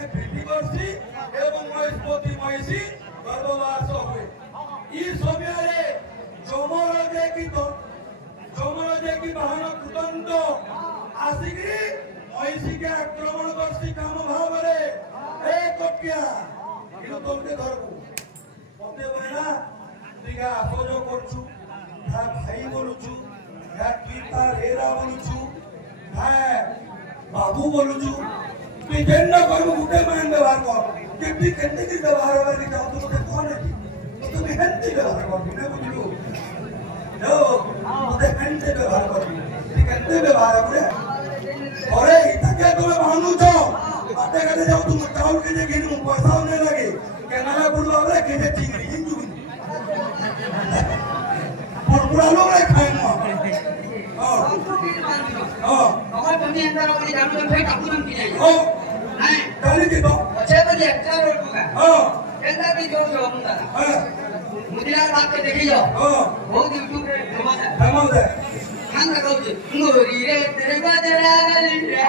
के भेटी करसी एवं महिष्मती महिषी गर्भवास हुए ई समय रे जमराजे की बाहन कुदंत आसिकी महिषी के आक्रमण करसी काम भाव रे ए कटिया इनो तोलके धरबो मते बना तुइगा आपोज करछु ता भाई बोलुछु या की तार हेरा बोलुछु हां बाबू बोलुछु तु जेन्न करबो गुटे मान व्यवहार कर केति केति की व्यवहार करके जाऊ तू मते कोन है तू केति व्यवहार कर बिना बुझलु नो मते केति व्यवहार कर तू केति व्यवहार करे अरे इतके तोले भानु छ मते कते जाऊ तू चाउल के जे गिनु पैसा ने लगे केनाला बुडवा रे के जे चिंगरी हिंदू पुरा लोग रे खाए म अमर बंदी अंदर अपनी जान में फेंक आपू हम की जाए हां गाली दे दो 6 बजे अच्छा रोड होगा केंदा की जो होता मुदिला बात के देखी जाओ बहुत यूट्यूब रे धमाल है हां लगाओ गोरी रे तेरे बजरा गली रे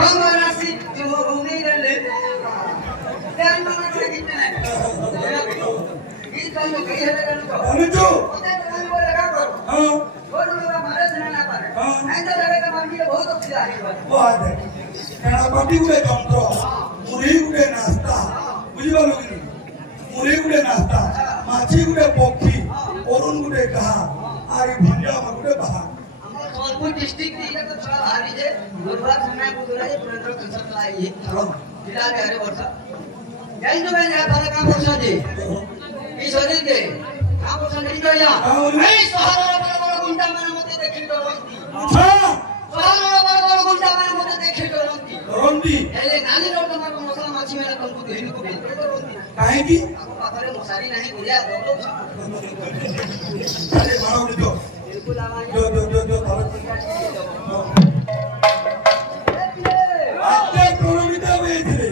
हमारा सिट जो घूमे गले ध्यान में रखे कितना है ये तो कहीं है तो हम जो लगा करो हां और लोग हमारे सुना ना पाए ऐसा लगेगा मांगी बहुत अच्छी आ रही बात है केना बाटी गुडे तंत्र मुरी गुडे नाश्ता बुझिबा लोगी मुरी गुडे नाश्ता माछी गुडे पक्षी अरुण गुडे कहा आरी भंजा गुडे बहा हमर सोलपुर डिस्ट्रिक्ट रे तो थोड़ा भारी जे गुरुवार समय बुधवार ये पुरंदर कंसर्ट लाइए चलो जिला के हरे वर्ष जय जो मैं यहां पर काम कर दे ई शरीर के काम कर नहीं तो यहां नहीं सहारा बड़ा गुंडा मैंने मते देखि डरंती हां सहारा बड़ा गुंडा मैंने मते देखि डरंती हेले नानी रो तमार मसला माछी मैंने तुमको देहिन को भेज डरंती काहे की पाखरे मसारी नहीं गुड़िया दो अरे मारो दो बिल्कुल आवाज जो आपने प्रोमिता भेजले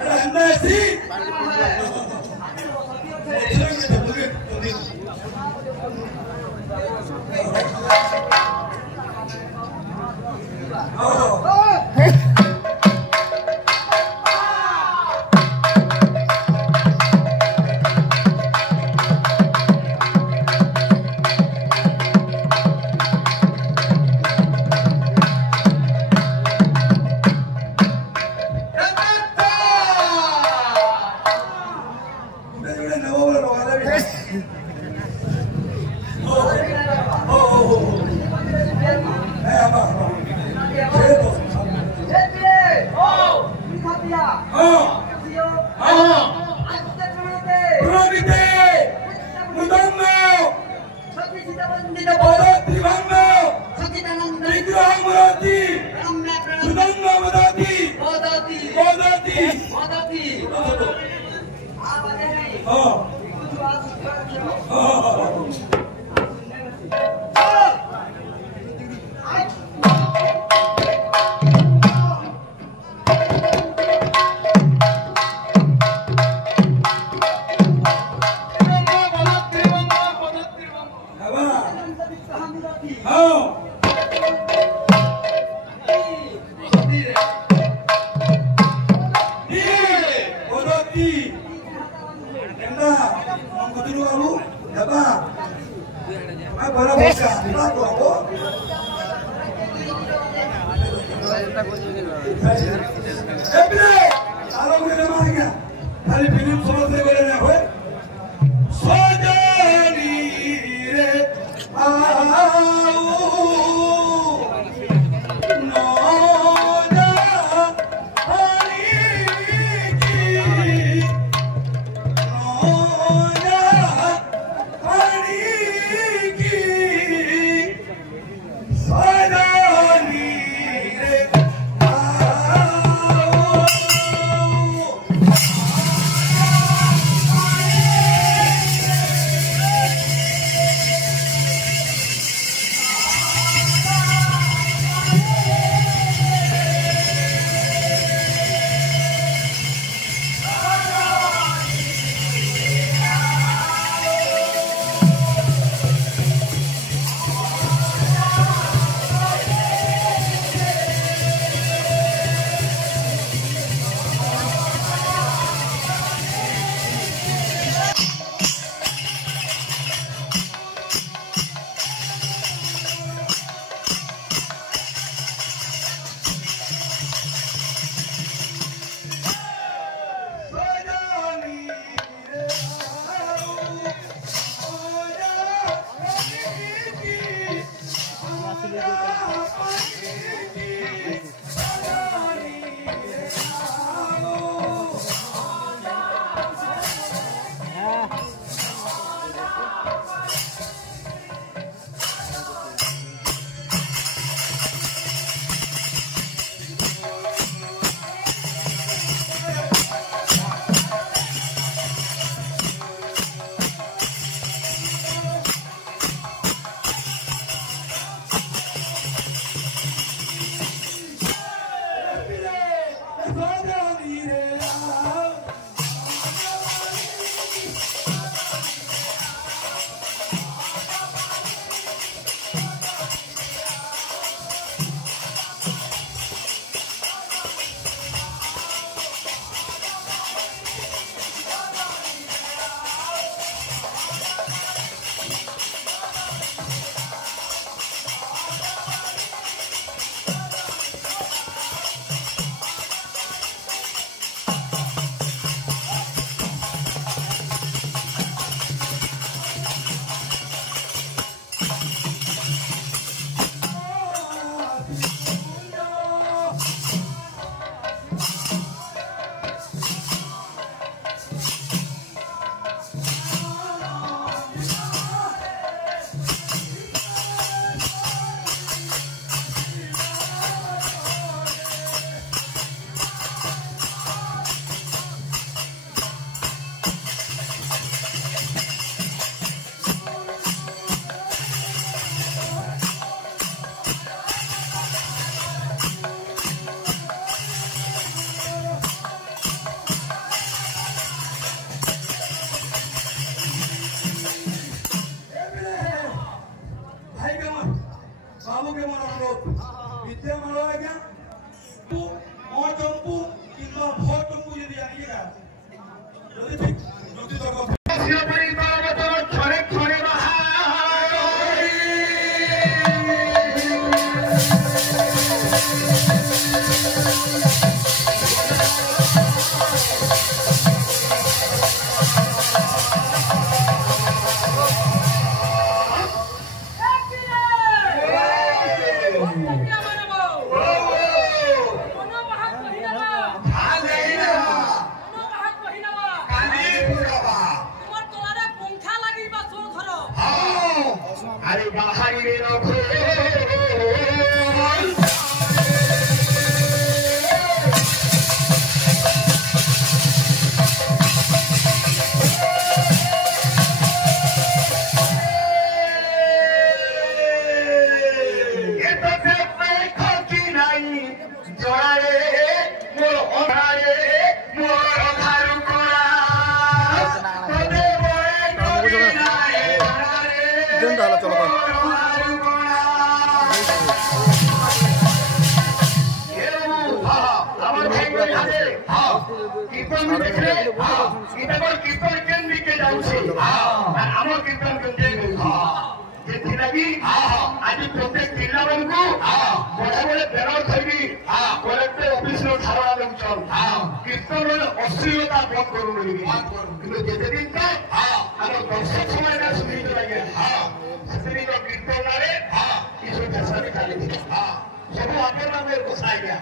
रहना सी आज प्रत्येक जिला को बड़े बड़े बैनर धरी कलेक्टर ऑफिस धारणा दौन कीर्तन अश्लीलता बंद करूँ जिते दिन आम दर्शक समय सुनित लगे कीर्तन सब चली सब आप गोसाई गया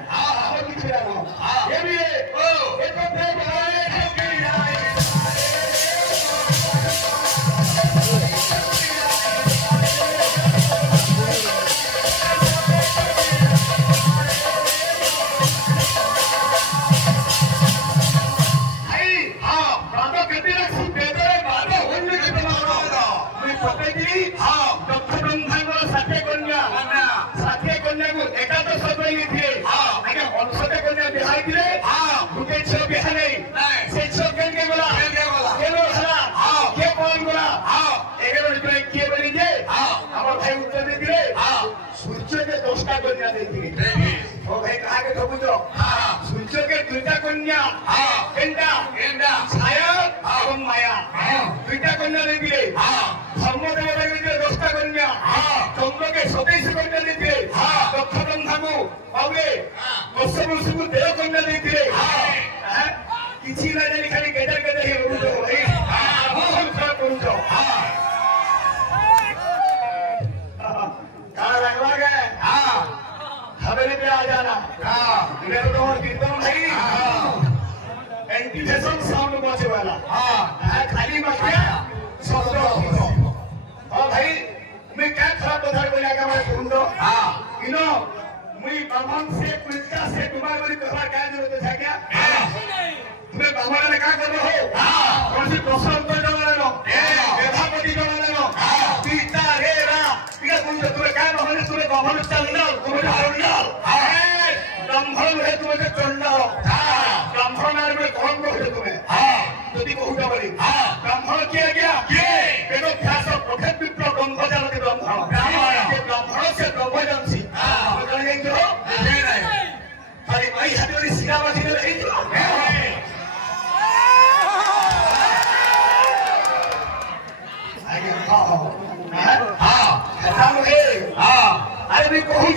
सूर्य के दुईटा कन्या छाया और माया दुईटा कन्या देखिए धर्मदेवता देखिए 10टा कन्या चंद्र के 27 कन्या देखिए दक्ष ब्रह्मा को अगे कश्यप ऋषि को 13 कन्या देखिए किसी ना जानी खाली गेदर गेदर ही बोलुछो भाई बहुत खराब करूछो काला लगवा गए हवेली पे आ जाना मेरे तो और कीर्तन नहीं एंटीफेशन साउंड बचे वाला खाली मत शब्द और भाई मैं क्या खराब बधाई बोला का मैं ढूंढो इनो मुई बामन से कुलता से तुम्हारे वाली कहां क्या जरूरत है क्या तुम्हें बामन ने क्या कर रहे हो कौन सी प्रश्न उत्तर जवाब लो मेधापति जवाब लो पीता रे रा क्या तुम्हें क्या बामन तुम्हें बामन चंदन तुम्हें चंदन ब्राह्मण है तुम्हें चंदन ब्राह्मण में कौन को है तुम्हें यदि कहूटा बोली ब्राह्मण किया गया वेद व्यास प्रथम विप्र ब्रह्मजन के ब्राह्मण से ब्रह्मजन अरे भाई हमारी सिराबाजी में रही अरे मैं कहूँ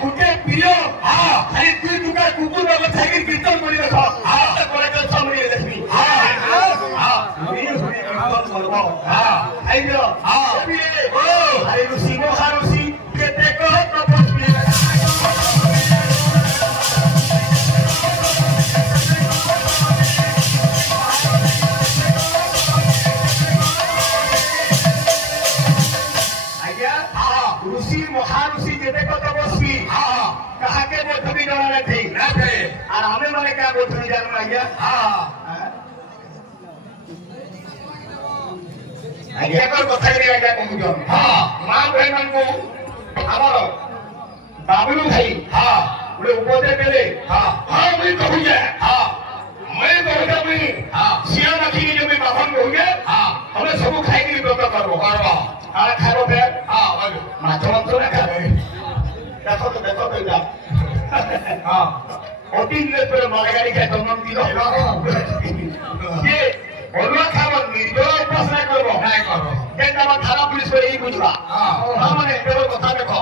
गोटे प्रिय खाली दुई टुका कुकुर बाबा थाकी कीर्तन कर देखो कलेक्टर सामने देखबी अरे ऋषि महाऋषि केते कह तपस्वी ऋषि महाऋषि जेते को तपस्वी कहा के बोधवी जाना थे और हमें माने क्या बोधवी जाना आज्ञा आज्ञा कर कथा करी आज्ञा कहूँ मां भाई मान को हमारो बाबलू भाई बोले उपदेश देले मैं कहूँ मैं कहूँ मैं सिया रखी जो मैं बाभन कहूँ हमें सब खाई के व्रत करबो आला खाबो बे माछ मांस ना खाबे देखो तो इदा ओटिन ने पर मालगाड़ी का तमन दिलो ये ओलवा खाबो निर्जल उपास ना करबो केटा मा थाना पुलिस पर ही बुझवा हमने एरो कथा देखो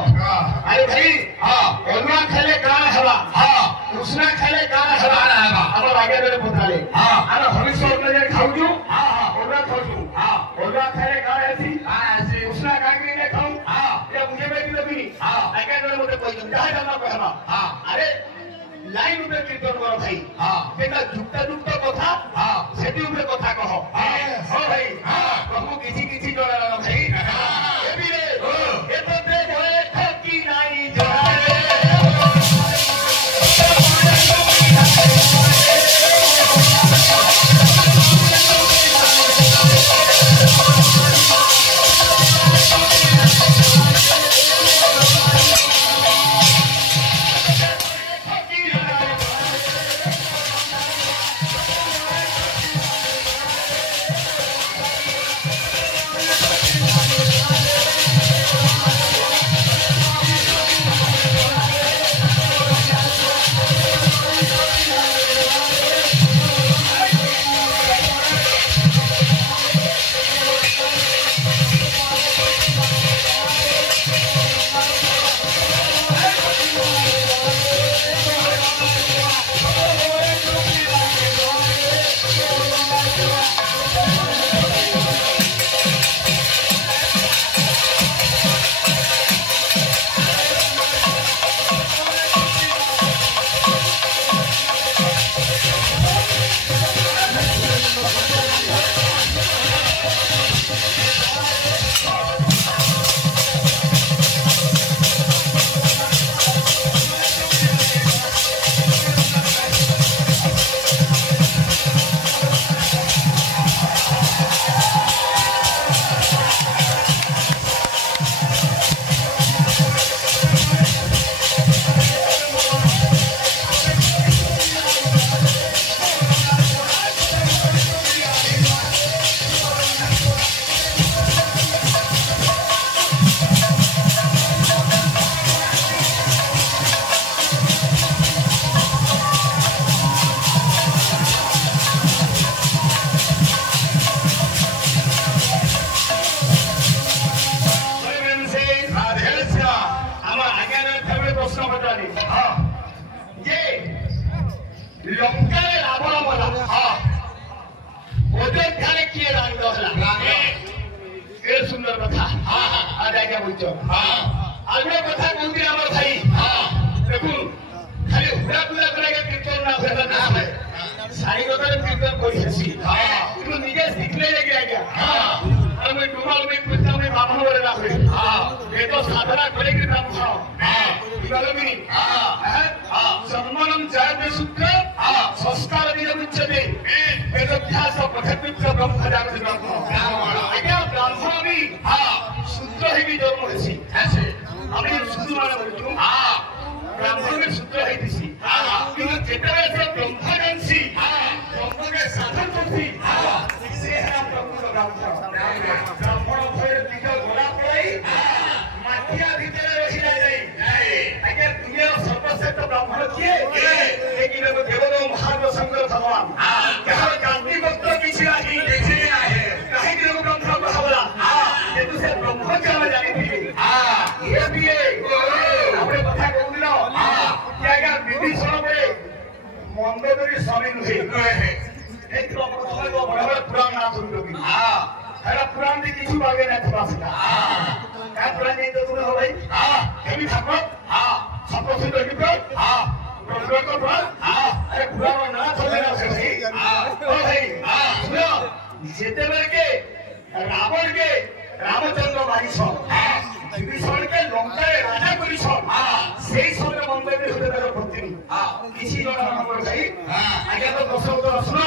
अरे भाई ओलवा खाले कान हवा उसना खाले कान हवा अब आगे मेरे पुताले अरे हमेशा ओलवा खाऊ ओलवा खाऊ ओलवा खाले कान ऐसी उसना कांगी ने खाऊ या मुझे बेटी लगी आगे मेरे मुझे कोई जहाँ जाना कहना अरे लाइन ऊपर कीर्तन करो भाई केटा जुक्ता कथा सेटी ऊपर कथा कहो हो भाई प्रभु किसी किसी जोड़ा लगा भाई ये भी रे ये तो दे जोड़े ठकी नहीं जोड़ा रे जानिच आगे कथा कहती हमर भाई देखु खाली हुड़ा पुरा करे कीर्तन ना भेदा ना है सारी गतर कीर्तन करि हसी तू निजे सिखले लेके आ गया और मैं डुमाल में पूछता मैं बाबा बोले ना है ये तो साधना करे के काम छो इबालो भी सम्मानम जायते सुख संस्कार दिले उच्चते वेदाभ्यास पठित ब्रह्म जान ब्रह्म आज्ञा ब्राह्मण भी शुद्ध है भी जन्म हेसी ऐसे আমি শুধু মানে বলছো ব্রাহ্মণের সূত্র হইতেছি কিন্তু যেটা আছে ব্রহ্ম জানছি ব্রহ্মকে সাধন করছি সে হ্যাঁ ব্রহ্ম ব্রাহ্মণ ভয়ের দিকে গোলা পড়াই মাটিয়া ভিতরে রহি যায় আগে দুনিয়ার সর্বশ্রেষ্ঠ ব্রাহ্মণ কিয়ে এই কি দেবদেব মহাদেব শঙ্কর ভগবান যাহার কান্তি ভক্ত কিছু নাহি দেখে আহে কাহিনী লোক ব্রহ্ম কহাবলা কিন্তু সে ব্রহ্মকে আমরা জানিছি ये भी है अपने कथा कहूँ ना क्या क्या विभीषण में मंदोदरी स्वामी नुहे एक तो समय को बड़ा बड़ा पुराण ना सुन लोगी है पुराण भी किसी बागे ना थोड़ा सा क्या पुराण नहीं तो तुम्हें हो भाई कभी ठाकुर सब लोग सुन लोगी ब्रह्म को ब्रह्म अरे पुराण ना चले ना सही ओ भाई सुनो जेते बेर के रावण के रामचंद्र मारी सो विभीषण के लंकाय राजा करिछन सेई समय मंदिर होते तार पत्नी किसी जणा हमर भाई आगे तो दशरथ सुनो